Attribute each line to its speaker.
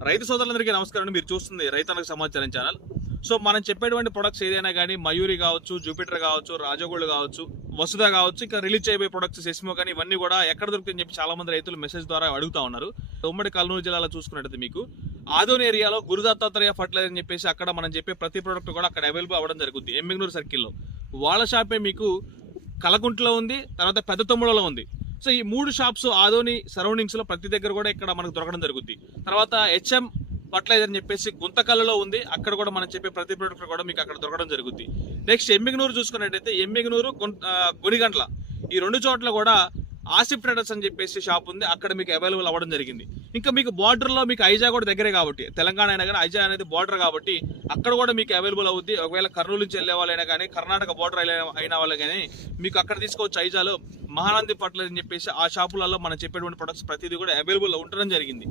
Speaker 1: రైతు సోదరులందరికీ నమస్కారం మీరు చూస్తుంది రైతన్నకు సమాచారం ఛానల్. సో మనం చెప్పేటువంటి ప్రొడక్ట్స్ ఏదైనా కానీ మయూరి కావచ్చు జూపిటర్ కావచ్చు రాజగోల్డ్ కావచ్చు వసుధ కావచ్చు ఇంకా రిలీజ్ చేయబోయే ప్రొడక్ట్స్ సెస్మో కానీ ఇవన్నీ కూడా ఎక్కడ దొరుకుతుందని చెప్పి చాలా మంది రైతులు మెసేజ్ ద్వారా అడుగుతా ఉన్నారు. ఉమ్మడి కర్నూలు జిల్లాలో చూసుకున్నట్టయితే మీకు ఆదోని ఏరియాలో గురుదత్తాత్రేయ ఫర్టిలైజర్ అని చెప్పేసి అక్కడ మనం చెప్పే ప్రతి ప్రొడక్ట్ కూడా అక్కడ అవైలబుల్ అవ్వడం జరుగుతుంది. ఎమ్మిగ్నూరు సర్కిల్లో వాళ్ళ షాపే మీకు కలకుంట్లో ఉంది తర్వాత పెద్ద తమ్ముడులో ఉంది. సో ఈ మూడు షాప్స్ ఆదోని సరౌండింగ్స్లో ప్రతి దగ్గర కూడా ఇక్కడ మనకు దొరకడం జరుగుద్ది. తర్వాత హెచ్ఎం ఫర్టిలైజర్ అని చెప్పేసి గుంతకల్లులో ఉంది. అక్కడ కూడా మనం చెప్పే ప్రతి ప్రొడక్ట్ కూడా మీకు అక్కడ దొరకడం జరుగుద్ది. నెక్స్ట్ ఎమ్మిగనూరు చూసుకున్నట్టయితే ఎమ్మిగనూరు గుం- ఈ రెండు చోట్ల కూడా ఆసిఫ్ ట్రేడర్స్ అని చెప్పేసి షాప్ ఉంది. అక్కడ మీకు అవైలబుల్ అవ్వడం జరిగింది. ఇంకా మీకు బార్డర్లో మీకు ఐజా కూడా దగ్గరే కాబట్టి తెలంగాణ అయినా కానీ ఐజా అనేది బార్డర్ కాబట్టి అక్కడ కూడా మీకు అవైలబుల్ అవుద్ది. ఒకవేళ కర్నూలు నుంచి వెళ్ళే వాళ్ళైనా కానీ కర్ణాటక బార్డర్ అయిన వాళ్ళు కానీ మీకు అక్కడ తీసుకోవచ్చు ఐజాలో మహానంది పట్ల అని చెప్పేసి ఆ షాపులలో మనం చెప్పేటువంటి ప్రొడక్ట్స్ ప్రతిదీ కూడా అవైలబుల్ ఉండడం జరిగింది.